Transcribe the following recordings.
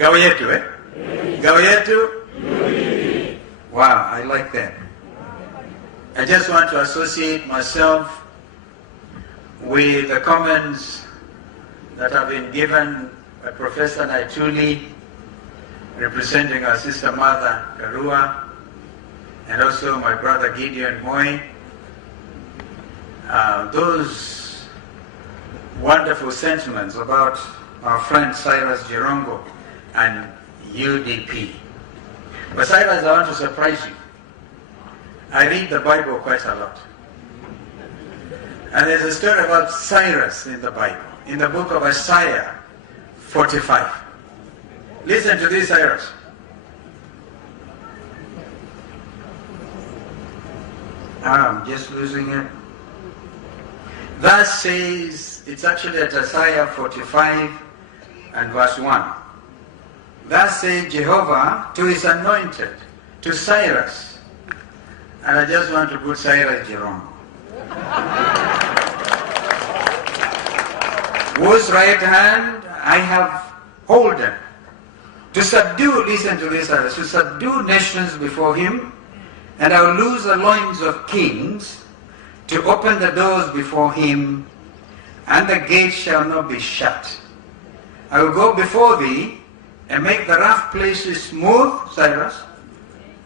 Ngao yetu, eh? Ngao yetu? Wow, I like that. I just want to associate myself with the comments that have been given by Professor Naituli, representing our sister mother, Karua, and also my brother Gideon Moi. Those wonderful sentiments about our friend Cyrus Jirongo and UDP. But Cyrus, I want to surprise you. I read the Bible quite a lot. And there's a story about Cyrus in the Bible, in the book of Isaiah 45. Listen to this, Cyrus. I'm just losing it. Thus says, it's actually at Isaiah 45 and verse 1. Thus says Jehovah to his anointed, to Cyrus. And I just want to put Cyrus Jerome. Whose right hand I have holden, to subdue, listen to this, Cyrus, to subdue nations before him, and I will loose the loins of kings, to open the doors before him, and the gates shall not be shut. I will go before thee, and make the rough places smooth, Cyrus.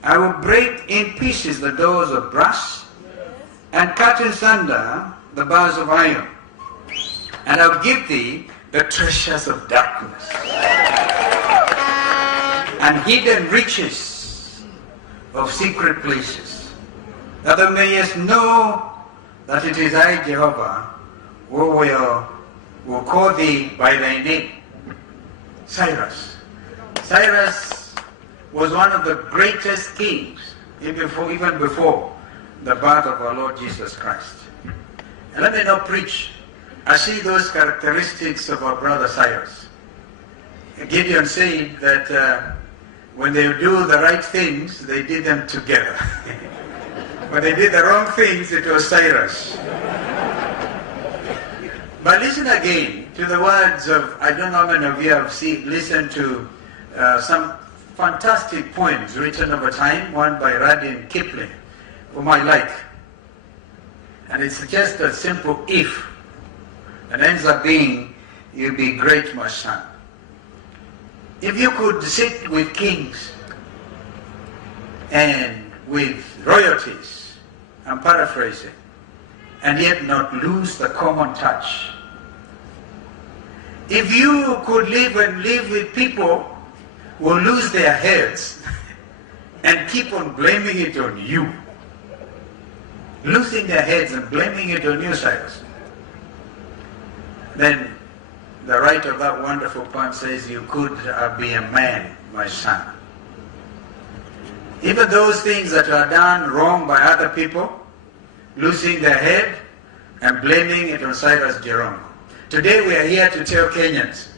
I will break in pieces the doors of brass, and cut in sunder the bars of iron. And I will give thee the treasures of darkness, and hidden riches of secret places, that thou mayest know that it is I, Jehovah, who will call thee by thy name. Cyrus. Cyrus was one of the greatest kings, even before the birth of our Lord Jesus Christ. And let me not preach. I see those characteristics of our brother Cyrus. Gideon said that when they do the right things, they did them together. When they did the wrong things, it was Cyrus. But listen again to the words of, I don't know how many of you have listened to some fantastic poems written over time, one by Rudyard Kipling, whom I like. And it's just a simple if. And ends up being, you'll be great, my son. If you could sit with kings and with royalties, I'm paraphrasing, and yet not lose the common touch. If you could live with people who lose their heads and keep on blaming it on you, losing their heads and blaming it on you, Cyrus, then the writer of that wonderful poem says, you could be a man, my son. Even those things that are done wrong by other people, losing their head and blaming it on Cyrus Jerome. Today we are here to tell Kenyans,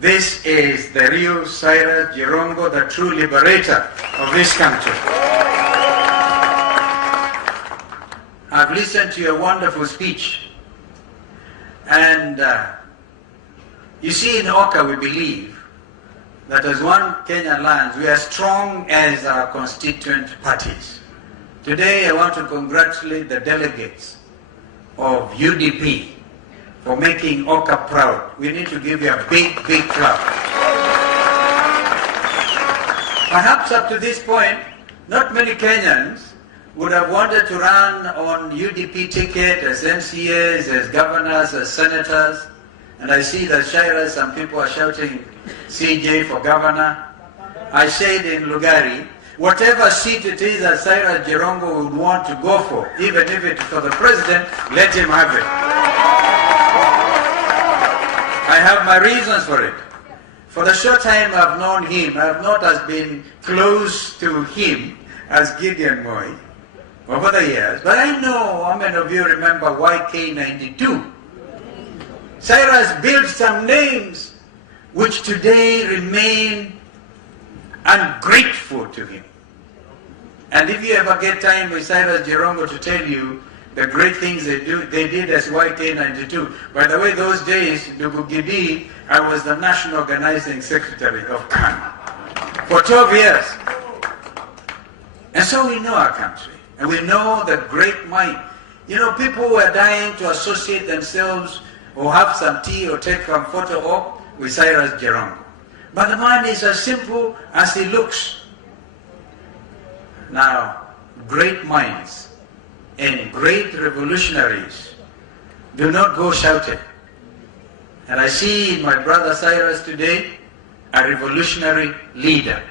this is the real Cyrus Jirongo, the true liberator of this country. I've listened to your wonderful speech. And you see, in Oka we believe that as one Kenyan lands, we are strong as our constituent parties. Today I want to congratulate the delegates of UDP for making Oka proud. We need to give you a big, big clap. Perhaps up to this point, not many Kenyans would have wanted to run on UDP ticket as MCAs, as governors, as senators. And I see that Shira, some people are shouting CJ for governor. I said in Lugari, whatever seat it is that Cyrus Jirongo would want to go for, even if it's for the president, let him have it. I have my reasons for it. For the short time I've known him, I have not as been close to him as Gideon Moi over the years. But I know how many of you remember YK92. Cyrus built some names which today remain ungrateful to him. And if you ever get time with Cyrus Jirongo to tell you the great things they did as YK92. By the way, those days, Ndugu Gidi, I was the national organizing secretary of KANU. for 12 years. And so we know our country. And we know that great mind. You know, people who are dying to associate themselves or have some tea or take a photo op with Cyrus Jirongo. But the man is as simple as he looks. Now, great minds and great revolutionaries do not go shouting. And I see my brother Cyrus today a revolutionary leader.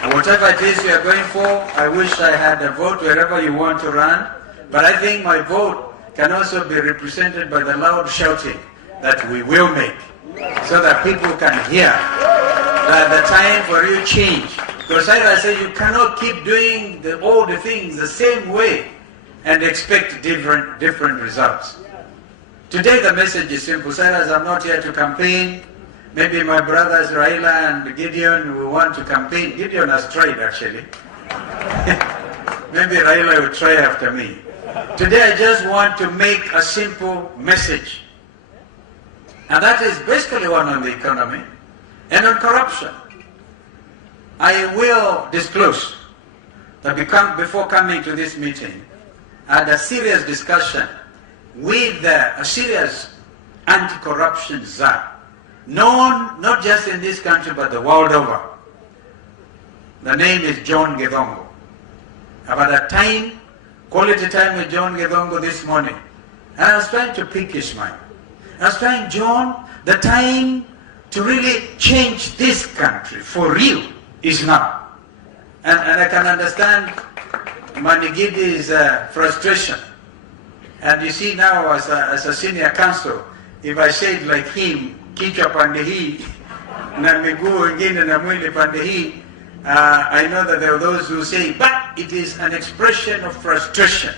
And whatever it is you are going for, I wish I had a vote wherever you want to run. But I think my vote can also be represented by the loud shouting that we will make, so that people can hear that the time for you change. Because as I say, you cannot keep doing all the things the same way and expect different results. Today the message is simple. Cyrus, I'm not here to campaign. Maybe my brothers Raila and Gideon will want to campaign. Gideon has tried actually. Maybe Raila will try after me. Today I just want to make a simple message. And that is basically one on the economy and on corruption. I will disclose that before coming to this meeting, I had a serious discussion with a serious anti-corruption czar, known not just in this country but the world over. The name is John Githongo. I've had a quality time with John Githongo this morning, and I was trying to pick his mind. I was trying, John, the time to really change this country for real is now. And I can understand Manigidi's frustration. And you see now as a senior counsel, if I say it like him, kichwa pande hii, na miguu wengine na mwili pande hii, I know that there are those who say, but it is an expression of frustration.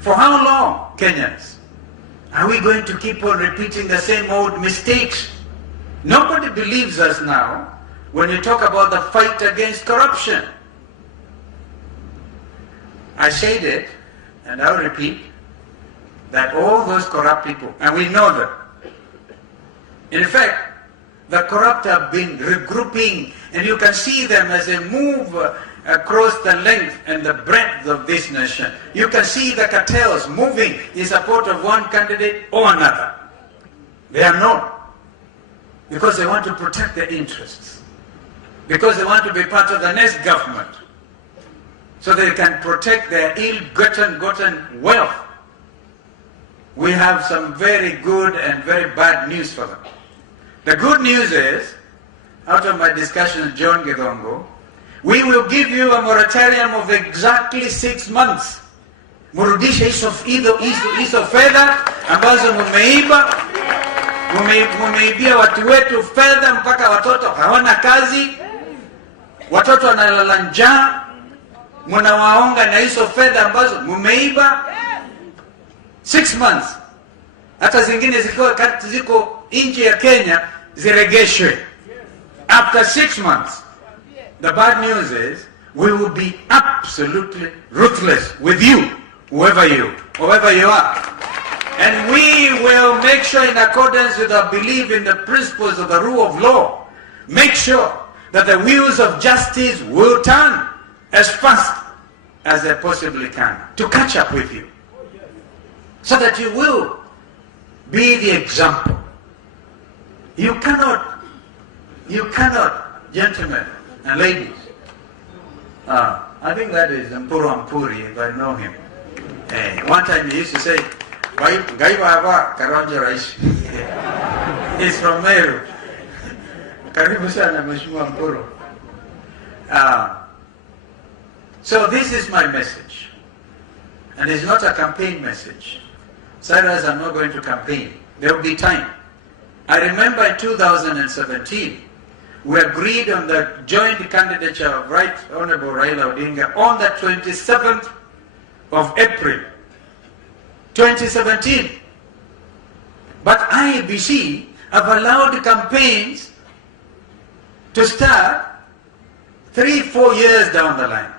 For how long, Kenyans? Are we going to keep on repeating the same old mistakes? Nobody believes us now when you talk about the fight against corruption. I said it, and I'll repeat, that all those corrupt people, and we know them. In fact, the corrupt have been regrouping, and you can see them as they move across the length and the breadth of this nation. You can see the cartels moving in support of one candidate or another. They are known because they want to protect their interests, because they want to be part of the next government, so they can protect their ill-gotten wealth. We have some very good and very bad news for them. The good news is, out of my discussion with John Githongo, we will give you a moratorium of exactly 6 months. Murudishe hizo fedha ambazo mumeibia watu wetu fedha mpaka watoto hawana kazi, watoto wanalala njaa, munawaonga na hizo fedha ambazo mumeiba. 6 months. Hata zingine ziko nchi ya Kenya ziregeshwe. After 6 months. The bad news is we will be absolutely ruthless with you, whoever you are. And we will make sure, in accordance with our belief in the principles of the rule of law, make sure that the wheels of justice will turn as fast as they possibly can to catch up with you, so that you will be the example. You cannot, gentlemen and ladies, I think that is Mpuru Ampuri, if I know him. One time he used to say, Gai Baba Karonjo Rais. He's from Meru. Karibu sana Mheshimiwa Mpuru. So this is my message. And it's not a campaign message. Cyrus, I'm not going to campaign. There will be time. I remember in 2017, we agreed on the joint candidature of Right Honorable Raila Odinga on the 27th of April, 2017. But IEBC have allowed campaigns to start 3-4 years down the line.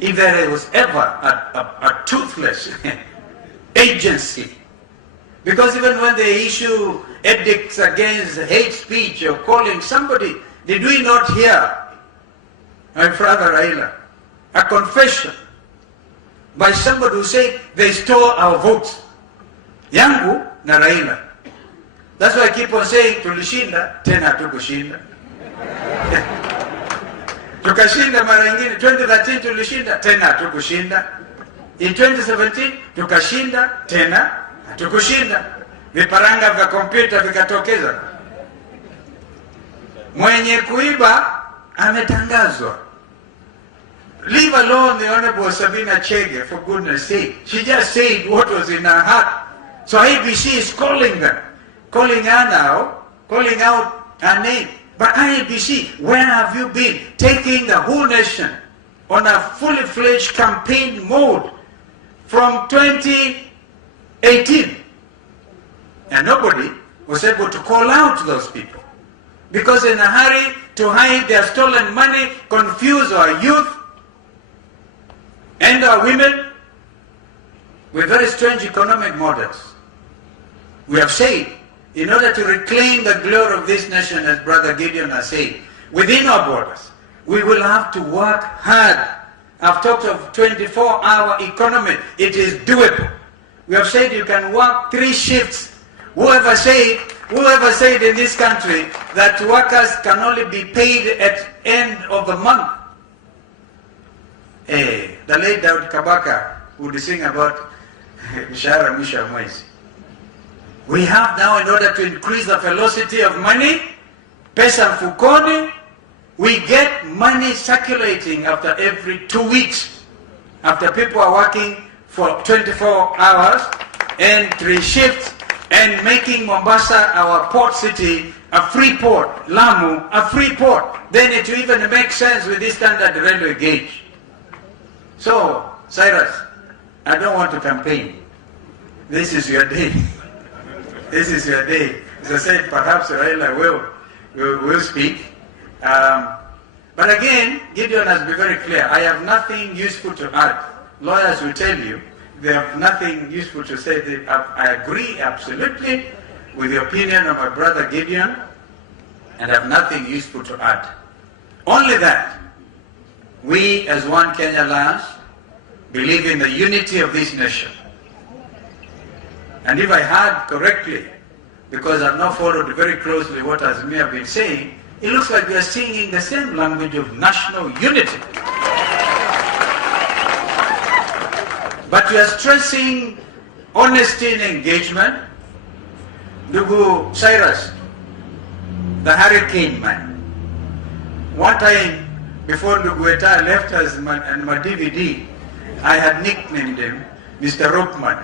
If there was ever a toothless agency. Because even when they issue edicts against hate speech or calling somebody Did we not hear my brother Raila a confession by somebody who said they stole our votes? Yangu na Raila. That's why I keep on saying tulishinda tena hatukushinda. Tukashinda mara nyingine 2013 tulishinda tena hatukushinda. In 2017 tukashinda tena hatukushinda. Viparanga vya kompyuta vikatokeza. Mwenye kuiba ametangazwa. Leave alone the Honorable Sabina Chege, for goodness sake. She just said what was in her heart. So IBC is calling them, calling her now, calling out her name. But IBC, where have you been? Taking the whole nation on a fully fledged campaign mode from 2018. And nobody was able to call out those people. Because in a hurry to hide their stolen money, confuse our youth and our women with very strange economic models. We have said, in order to reclaim the glory of this nation, as Brother Gideon has said, within our borders, we will have to work hard. I've talked of 24-hour economy. It is doable. We have said you can work 3 shifts. Whoever said in this country that workers can only be paid at end of the month? The late Daud Kabaka would sing about mshahara mwisho wa mwezi. We have now, in order to increase the velocity of money, pesa mfukoni, we get money circulating after every 2 weeks. After people are working for 24 hours and 3 shifts, and making Mombasa, our port city, a free port, Lamu, a free port, then it will even make sense with this standard railway gauge. So, Cyrus, I don't want to campaign. This is your day. This is your day. As I said, perhaps Raila will speak. But again, Gideon has been very clear. I have nothing useful to add. Lawyers will tell you they have nothing useful to say. I agree absolutely with the opinion of my brother Gideon, and have nothing useful to add. Only that we as One Kenya Alliance believe in the unity of this nation. And if I heard correctly, because I've not followed very closely what Azimio have been saying, it looks like we are singing the same language of national unity. But we are stressing honesty in engagement. Ndugu Cyrus, the hurricane man. One time, before Ndugu Eta left us and my DVD, I had nicknamed him Mr. Ropeman.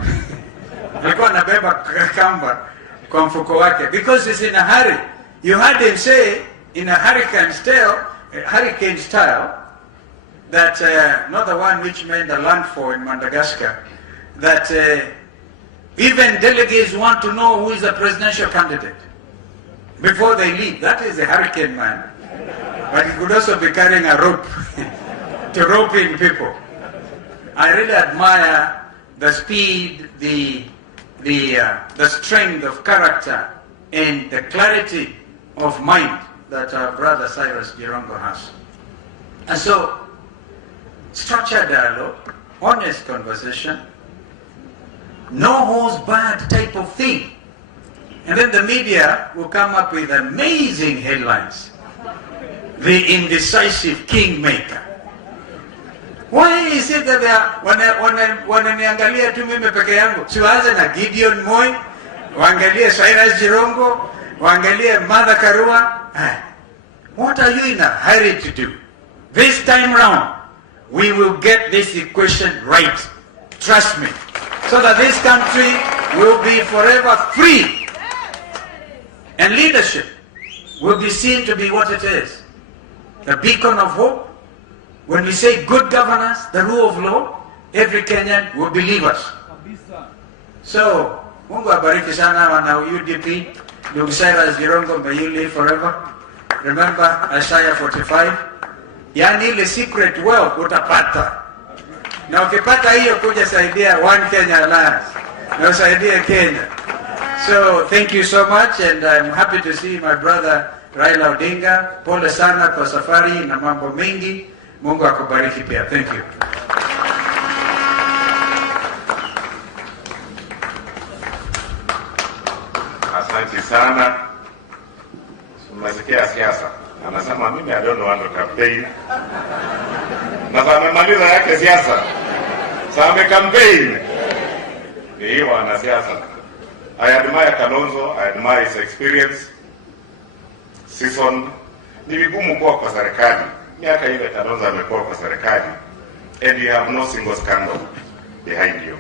Alikuwa anabeba kamba kwa mfuko wake because he's in a hurry. You heard him say in a hurricane style, that not the one which made the landfall in Madagascar, that even delegates want to know who is the presidential candidate before they leave. That is a hurricane man. But he could also be carrying a rope to rope in people. I really admire the speed, the strength of character and the clarity of mind that our brother Cyrus Jirongo has. And so, structured dialogue, honest conversation, no holds barred type of thing. And then the media will come up with amazing headlines. The indecisive kingmaker. Why is it that they are, wananiangalia tu mimi peke yangu? Siwaanze na Gideon Moi, waangalie Cyrus Jirongo, waangalie Martha Karua. What are you in a hurry to do? This time round, we will get this equation right. Trust me. So that this country will be forever free. And leadership will be seen to be what it is. The beacon of hope. When we say good governance, the rule of law, every Kenyan will believe us. So, Mungu abariki sana wana UDP. Ndugu Cyrus Jirongo, may you live forever. Remember Isaiah 45. Yani ile secret wealth utapata. Na ukipata hiyo kuja saidia One Kenya Alliance. Na usaidie Kenya. So thank you so much, and I'm happy to see my brother Raila Odinga. Pole sana kwa safari na mambo mengi. Mungu akubariki pia. Thank you. Asante sana. Mmesikia siasa. Anasema mimi I don't want to campaign. Na sasa amemaliza yake siasa. Sasa campaign. Ni hiyo wanasiasa. I admire Kalonzo, I admire his experience. Season ni vigumu kuwa kwa serikali. Miaka ile Kalonzo amekuwa kwa serikali. And you have no single scandal behind you.